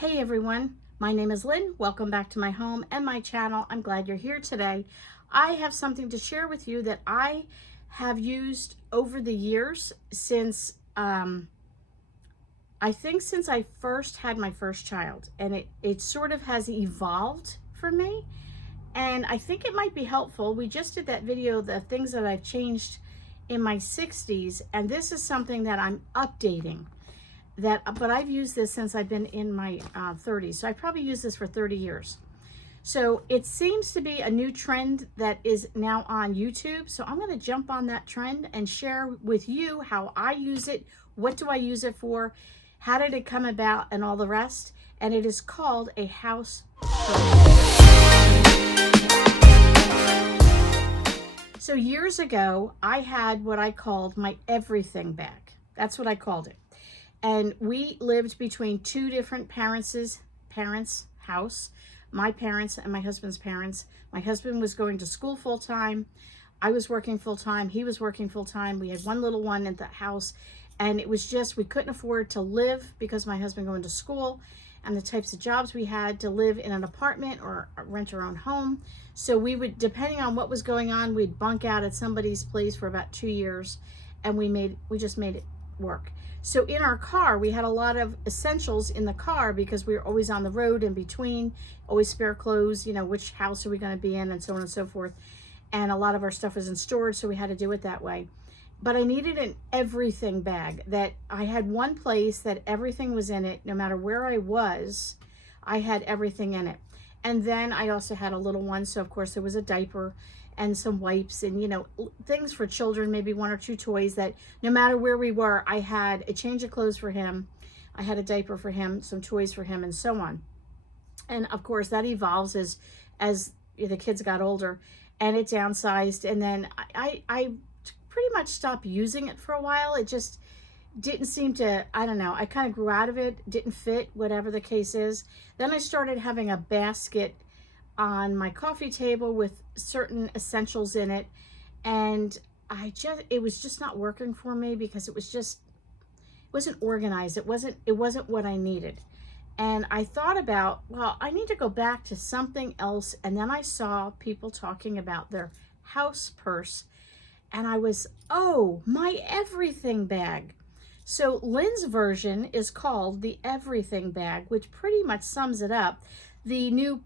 Hey everyone, my name is Lynn. Welcome back to my home and my channel. I'm glad you're here today. I have something to share with you that I have used over the years since, I think since I first had my first child, and it sort of has evolved for me. And I think it might be helpful. We just did that video, the things that I've changed in my 60s, and this is something that I'm updating. But I've used this since I've been in my 30s. So I probably used this for 30 years. So it seems to be a new trend that is now on YouTube. So I'm going to jump on that trend and share with you how I use it. What do I use it for? How did it come about and all the rest? And it is called a house purse. So years ago, I had what I called my everything bag. That's what I called it. And we lived between two different parents' house, my parents and my husband's parents. My husband was going to school full-time. I was working full-time. He was working full-time. We had one little one at the house. And it was just, we couldn't afford to live because my husband going to school and the types of jobs we had to live in an apartment or rent our own home. So we would, depending on what was going on, we'd bunk out at somebody's place for about 2 years. And we just made it work. So in our car, we had a lot of essentials in the car because we were always on the road in between, always spare clothes, you know, which house are we going to be in and so on and so forth. And a lot of our stuff was in storage, so we had to do it that way. But I needed an everything bag, that I had one place that everything was in it. No matter where I was, I had everything in it. And then I also had a little one. So of course there was a diaper and some wipes and, you know, things for children, maybe 1 or 2 toys that no matter where we were, I had a change of clothes for him. I had a diaper for him, some toys for him, and so on. And of course that evolves as the kids got older, and it downsized. And then I pretty much stopped using it for a while. It just didn't seem to, I don't know, I kind of grew out of it, didn't fit, whatever the case is. Then I started having a basket on my coffee table with certain essentials in it, and it was just not working for me because it wasn't organized. It wasn't what I needed. And I thought about, well, I need to go back to something else. And then I saw people talking about their house purse, and I was, oh, my everything bag. So Lynn's version is called the everything bag, which pretty much sums it up. The new,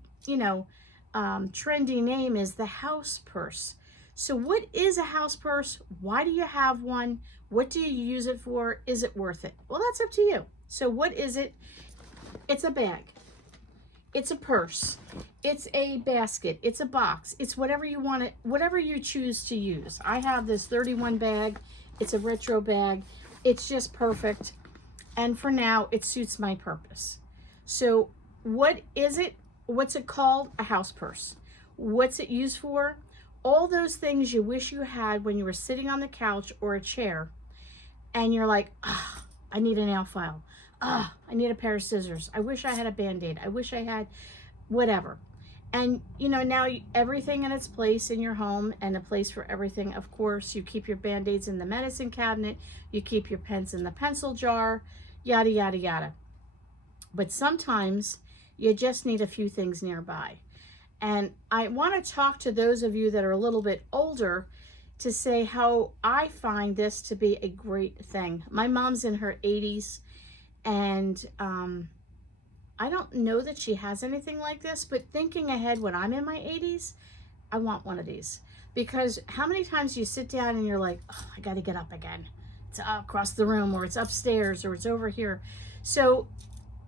trendy name is the house purse. So what is a house purse? Why do you have one? What do you use it for? Is it worth it? Well, that's up to you. So what is it? It's a bag. It's a purse. It's a basket. It's a box. It's whatever you want it, whatever you choose to use. I have this 31 bag. It's a retro bag. It's just perfect. And for now, it suits my purpose. So what is it? What's it called? A house purse. What's it used for? All those things you wish you had when you were sitting on the couch or a chair, and you're like, ah, I need a nail file. Ah, I need a pair of scissors. I wish I had a Band-Aid. I wish I had whatever. And, now everything in its place in your home, and a place for everything. Of course, you keep your Band-Aids in the medicine cabinet. You keep your pens in the pencil jar, yada, yada, yada. But sometimes you just need a few things nearby. And I want to talk to those of you that are a little bit older to say how I find this to be a great thing. My mom's in her 80s, and I don't know that she has anything like this, but thinking ahead, when I'm in my 80s, I want one of these. Because how many times you sit down and you're like, oh, I got to get up again. It's across the room, or it's upstairs, or it's over here. So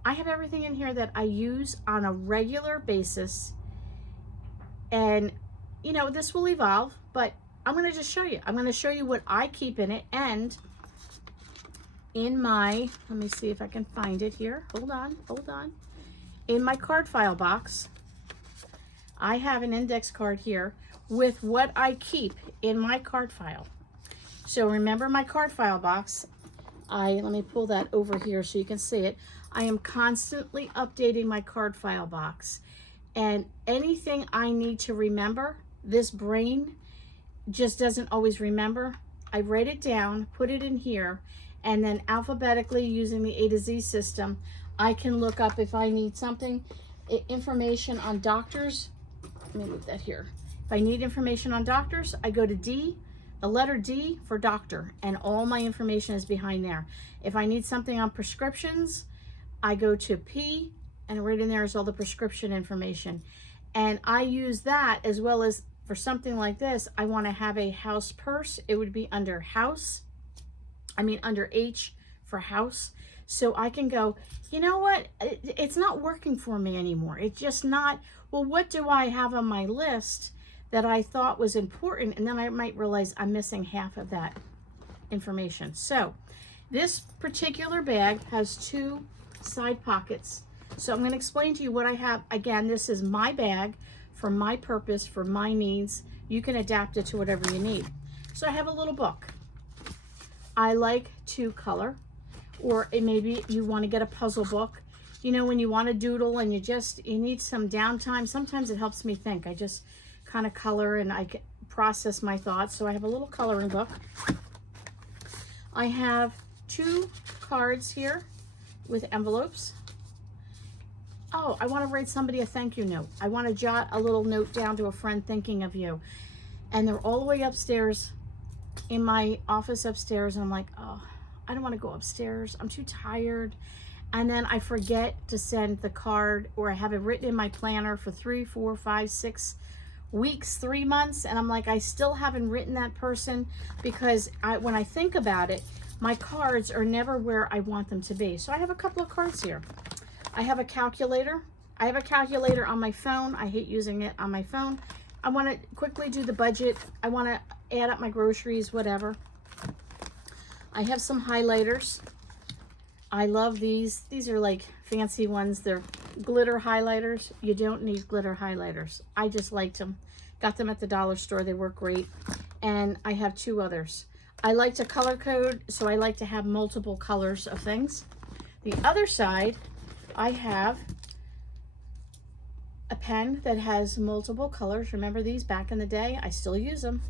I have everything in here that I use on a regular basis. And, this will evolve, but I'm going to just show you. I'm going to show you what I keep in it. And in my, let me see if I can find it here. Hold on. In my card file box, I have an index card here with what I keep in my card file. So remember my card file box. Let me pull that over here so you can see it. I am constantly updating my card file box. And anything I need to remember, this brain just doesn't always remember. I write it down, put it in here, and then alphabetically using the A to Z system, I can look up if I need something, information on doctors. Let me move that here. If I need information on doctors, I go to D, the letter D for doctor, and all my information is behind there. If I need something on prescriptions, I go to P, and right in there is all the prescription information. And I use that as well as for something like this. I want to have a house purse. It would be under house. Under H for house. So I can go, you know what? It's not working for me anymore. It's just not, well, what do I have on my list that I thought was important? And then I might realize I'm missing half of that information. So this particular bag has 2 side pockets. So I'm going to explain to you what I have. Again, this is my bag for my purpose, for my needs. You can adapt it to whatever you need. So I have a little book. I like to color, or maybe you want to get a puzzle book. You know, when you want to doodle and you need some downtime, sometimes it helps me think. I just kind of color and I can process my thoughts. So I have a little coloring book. I have 2 cards here with envelopes. Oh, I want to write somebody a thank you note. I want to jot a little note down to a friend thinking of you. And they're all the way upstairs in my office upstairs. And I'm like, oh, I don't want to go upstairs. I'm too tired. And then I forget to send the card, or I have it written in my planner for 3, 4, 5, 6 weeks, 3 months. And I'm like, I still haven't written that person, because when I think about it, my cards are never where I want them to be. So I have a couple of cards here. I have a calculator. I have a calculator on my phone. I hate using it on my phone. I want to quickly do the budget. I want to add up my groceries, whatever. I have some highlighters. I love these. These are like fancy ones. They're glitter highlighters. You don't need glitter highlighters. I just liked them. Got them at the dollar store. They work great. And I have 2 others. I like to color code, so I like to have multiple colors of things. The other side, I have a pen that has multiple colors. Remember these back in the day? I still use them.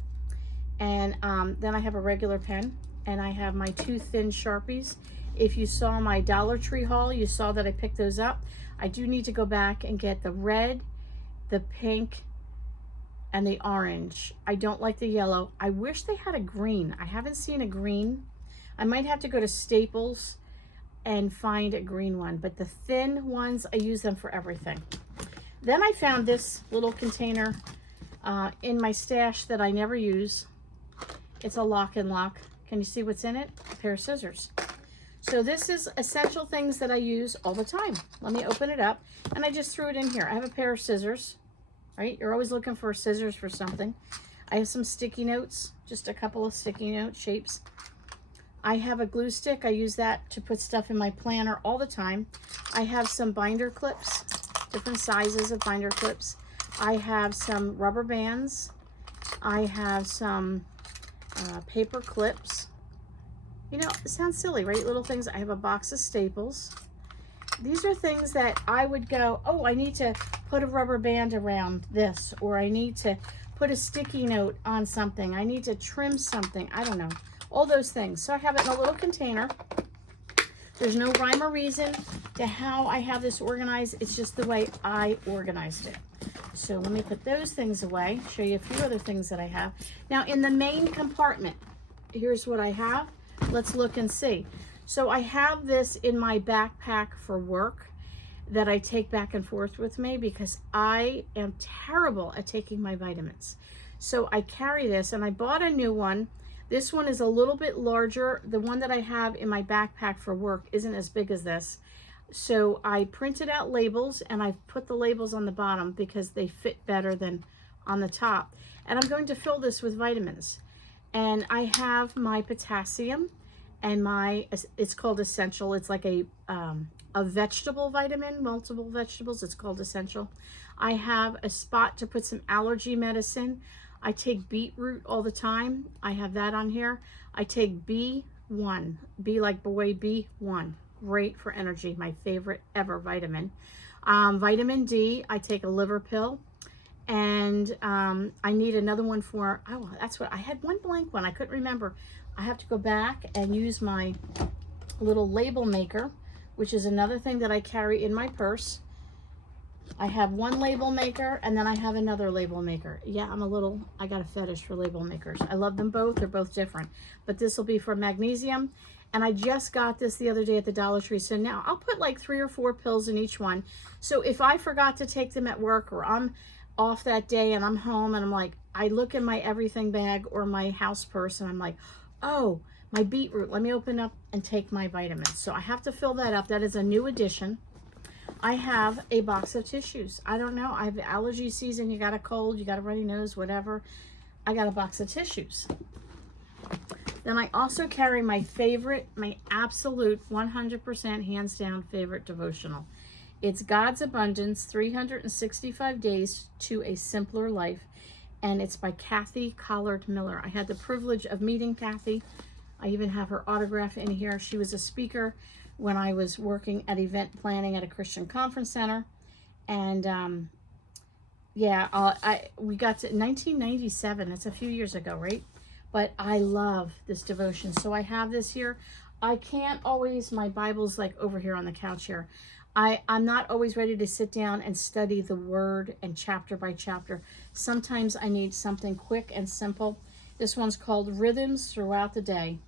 And then I have a regular pen, and I have my 2 thin Sharpies. If you saw my Dollar Tree haul, you saw that I picked those up. I do need to go back and get the red, the pink, and the orange. I don't like the yellow. I wish they had a green. I haven't seen a green. I might have to go to Staples and find a green one, but the thin ones, I use them for everything. Then I found this little container in my stash that I never use. It's a lock and lock. Can you see what's in it? A pair of scissors. So this is essential things that I use all the time. Let me open it up, and I just threw it in here. I have a pair of scissors, right? You're always looking for scissors for something. I have some sticky notes, just a couple of sticky note shapes. I have a glue stick. I use that to put stuff in my planner all the time. I have some binder clips, different sizes of binder clips. I have some rubber bands. I have some paper clips. You know, it sounds silly, right? Little things. I have a box of staples. These are things that I would go, oh, I need to put a rubber band around this, or I need to put a sticky note on something. I need to trim something. I don't know. All those things. So I have it in a little container. There's no rhyme or reason to how I have this organized. It's just the way I organized it. So let me put those things away, show you a few other things that I have. Now in the main compartment, here's what I have. Let's look and see. So I have this in my backpack for work that I take back and forth with me because I am terrible at taking my vitamins. So I carry this, and I bought a new one. This one is a little bit larger. The one that I have in my backpack for work isn't as big as this. So I printed out labels, and I put the labels on the bottom because they fit better than on the top. And I'm going to fill this with vitamins. And I have my potassium and it's called Essential. It's like a vegetable vitamin, multiple vegetables. It's called Essential. I have a spot to put some allergy medicine. I take beetroot all the time. I have that on here. I take B1, B like boy, B1. Great for energy, my favorite ever vitamin. Vitamin D, I take a liver pill. And I need another one for, oh, that's what, I had one blank one. I couldn't remember. I have to go back and use my little label maker. which is another thing that I carry in my purse. I have one label maker, and then I have another label maker. Yeah, I got a fetish for label makers. I love them both. They're both different. But this will be for magnesium. And I just got this the other day at the Dollar Tree. So now I'll put like 3 or 4 pills in each one. So if I forgot to take them at work, or I'm off that day and I'm home and I'm like, I look in my everything bag or my house purse and I'm like, oh, my beetroot, let me open up and take my vitamins. So I have to fill that up. That is a new addition. I have a box of tissues. I don't know. I have allergy season. You got a cold, you got a runny nose, whatever. I got a box of tissues. Then I also carry my favorite, my absolute 100% hands down favorite devotional. It's God's Abundance, 365 Days to a Simpler Life. And it's by Kathy Collard Miller. I had the privilege of meeting Kathy. I even have her autograph in here. She was a speaker when I was working at event planning at a Christian conference center. And we got to 1997. That's a few years ago, right? But I love this devotion. So I have this here. I can't always, my Bible's like over here on the couch here. I'm not always ready to sit down and study the word and chapter by chapter. Sometimes I need something quick and simple. This one's called Rhythms Throughout the Day.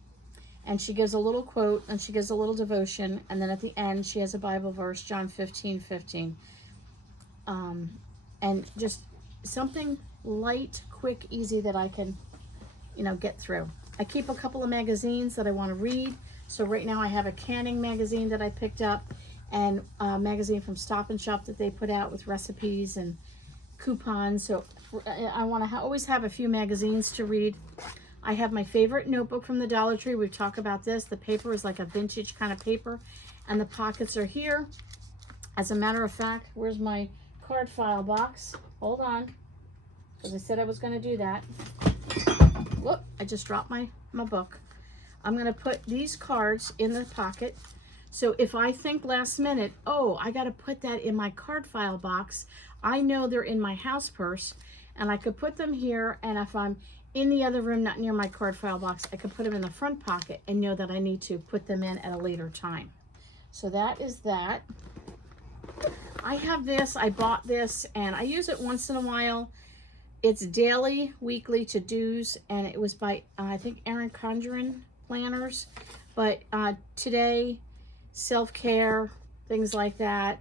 And she gives a little quote and she gives a little devotion. And then at the end, she has a Bible verse, John 15:15. And just something light, quick, easy that I can, get through. I keep a couple of magazines that I want to read. So right now I have a canning magazine that I picked up, and a magazine from Stop and Shop that they put out with recipes and coupons. So I want to always have a few magazines to read. I have my favorite notebook from the Dollar Tree. We've talked about this. The paper is like a vintage kind of paper, and the pockets are here. As a matter of fact, where's my card file box? Hold on, because I said I was going to do that. Whoop, I just dropped my book. I'm going to put these cards in the pocket. So if I think last minute, oh, I got to put that in my card file box, I know they're in my house purse, and I could put them here. And if I'm in the other room, not near my card file box, I could put them in the front pocket and know that I need to put them in at a later time. So that is that. I have this, I bought this, and I use it once in a while. It's daily, weekly to-dos, and it was by, I think, Erin Condren planners. But today, self-care, things like that.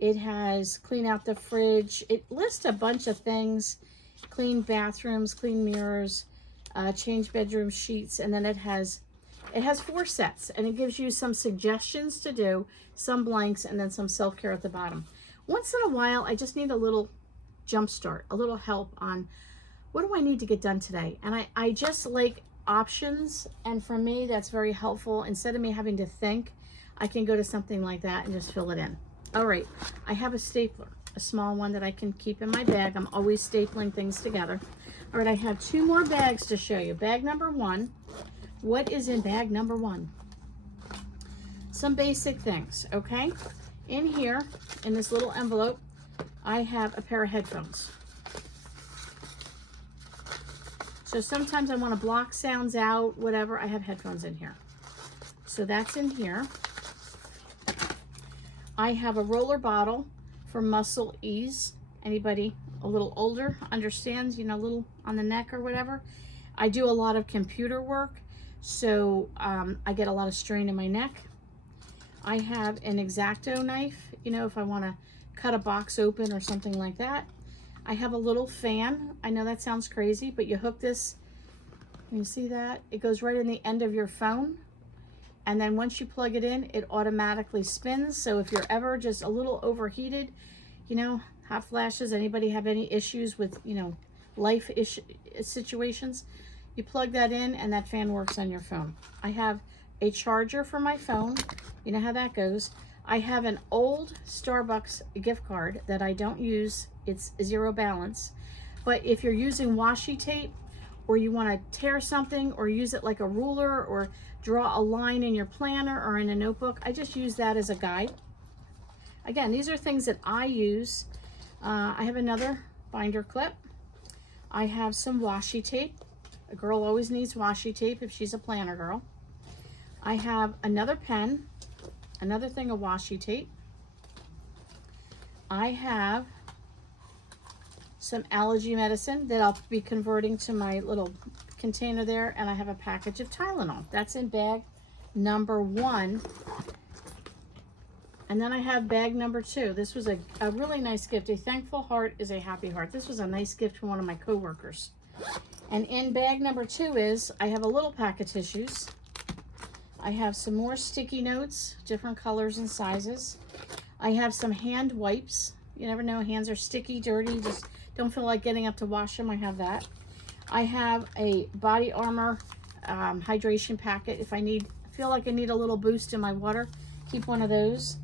It has clean out the fridge. It lists a bunch of things: clean bathrooms, clean mirrors, change bedroom sheets, and then it has 4 sets, and it gives you some suggestions to do, some blanks, and then some self-care at the bottom. Once in a while, I just need a little jump start, a little help on what do I need to get done today. And I just like options, and for me that's very helpful. Instead of me having to think, I can go to something like that and just fill it in. All right, I have a stapler, a small one that I can keep in my bag. I'm always stapling things together. All right, I have 2 more bags to show you. Bag number 1. What is in bag number 1? Some basic things, okay? In here, in this little envelope, I have a pair of headphones. So sometimes I want to block sounds out, whatever. I have headphones in here. So that's in here. I have a roller bottle for muscle ease. Anybody a little older understands, a little on the neck or whatever. I do a lot of computer work, so I get a lot of strain in my neck. I have an X-Acto knife, if I want to cut a box open or something like that. I have a little fan. I know that sounds crazy, but you hook this, can you see that? It goes right in the end of your phone. And then once you plug it in, it automatically spins. So if you're ever just a little overheated, hot flashes, anybody have any issues with, life situations, you plug that in and that fan works on your phone. I have a charger for my phone. You know how that goes. I have an old Starbucks gift card that I don't use. It's 0 balance. But if you're using washi tape, or you want to tear something or use it like a ruler or draw a line in your planner or in a notebook, I just use that as a guide. Again, these are things that I use. I have another binder clip. I have some washi tape. A girl always needs washi tape if she's a planner girl. I have another pen. another thing of washi tape. I have some allergy medicine that I'll be converting to my little container there, and I have a package of Tylenol. That's in bag number 1. And then I have bag number 2. This was a really nice gift. A thankful heart is a happy heart. This was a nice gift from one of my coworkers. And in bag number 2 is, I have a little pack of tissues. I have some more sticky notes, different colors and sizes. I have some hand wipes. You never know, hands are sticky, dirty, just don't feel like getting up to wash them. I have that. I have a Body Armor hydration packet. If I feel like I need a little boost in my water, keep one of those.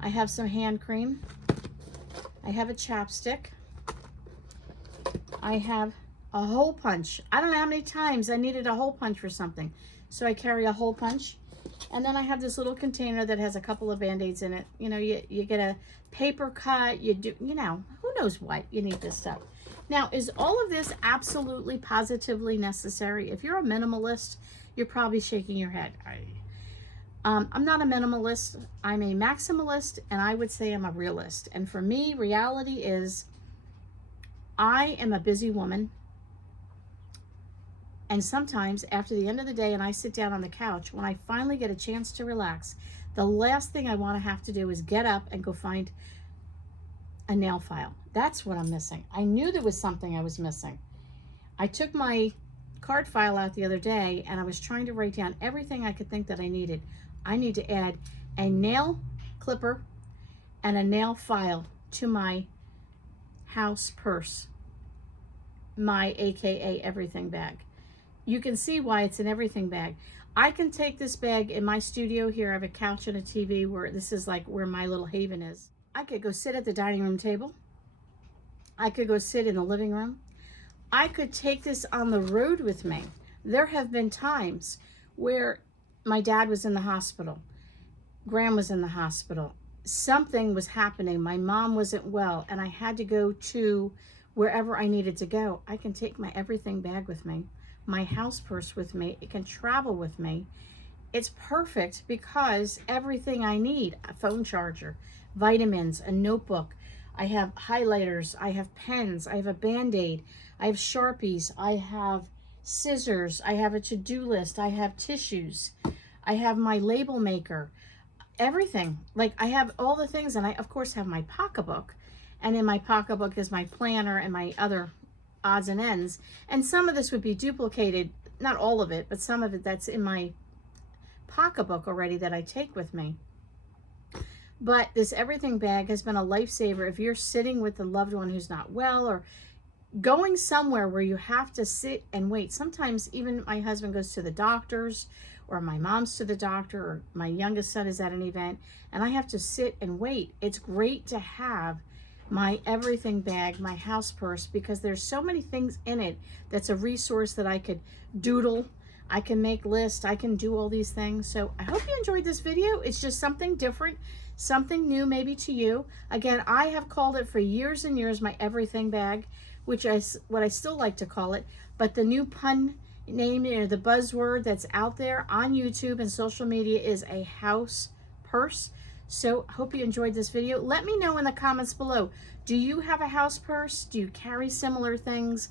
I have some hand cream. I have a chapstick. I have a hole punch. I don't know how many times I needed a hole punch for something, so I carry a hole punch. And then I have this little container that has a couple of Band-Aids in it. You know, you get a paper cut, you know, who knows what, you need this stuff. Now, is all of this absolutely positively necessary? If you're a minimalist, you're probably shaking your head. I'm not a minimalist, I'm a maximalist, and I would say I'm a realist. And for me, reality is I am a busy woman. And sometimes after the end of the day and I sit down on the couch, when I finally get a chance to relax, the last thing I want to have to do is get up and go find a nail file. That's what I'm missing. I knew there was something I was missing. I took my card file out the other day and I was trying to write down everything I could think that I needed. I need to add a nail clipper and a nail file to my house purse, my AKA everything bag. You can see why it's an everything bag. I can take this bag in my studio here. I have a couch and a TV where this is like where my little haven is. I could go sit at the dining room table. I could go sit in the living room. I could take this on the road with me. There have been times where my dad was in the hospital. Graham was in the hospital. Something was happening. My mom wasn't well, and I had to go to wherever I needed to go. I can take my everything bag with me, my house purse with me. It can travel with me. It's perfect because everything I need, a phone charger, vitamins, a notebook. I have highlighters, I have pens, I have a Band-Aid, I have Sharpies, I have scissors, I have a to-do list, I have tissues, I have my label maker, everything. Like, I have all the things, and I of course have my pocketbook, and in my pocketbook is my planner and my other odds and ends. And some of this would be duplicated, not all of it, but some of it that's in my pocketbook already that I take with me. But this everything bag has been a lifesaver if you're sitting with a loved one who's not well, or going somewhere where you have to sit and wait. Sometimes even my husband goes to the doctor's, or my mom's to the doctor, or my youngest son is at an event, and I have to sit and wait. It's great to have my everything bag, my house purse, because there's so many things in it that's a resource that I could doodle, I can make lists, I can do all these things. So I hope you enjoyed this video. It's just something different, something new maybe to you. Again, I have called it for years and years my everything bag, which is what I still like to call it. But the new pun name, you know, the buzzword that's out there on YouTube and social media is a house purse. So hope you enjoyed this video. Let me know in the comments below. Do you have a house purse? Do you carry similar things?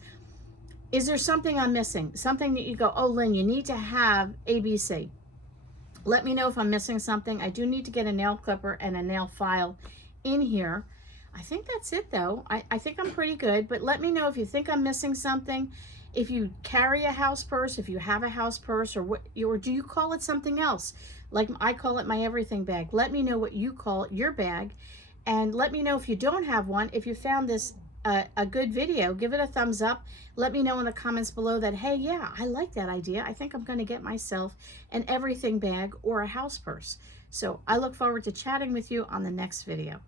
Is there something I'm missing? Something that you go, oh, Lynn, you need to have ABC. Let me know if I'm missing something. I do need to get a nail clipper and a nail file in here. I think that's it though. I think I'm pretty good, but let me know if you think I'm missing something. If you carry a house purse, if you have a house purse, or do you call it something else? Like I call it my everything bag. Let me know what you call your bag, and let me know if you don't have one. If you found this a good video, give it a thumbs up. Let me know in the comments below that, hey, yeah, I like that idea. I think I'm going to get myself an everything bag or a house purse. So I look forward to chatting with you on the next video.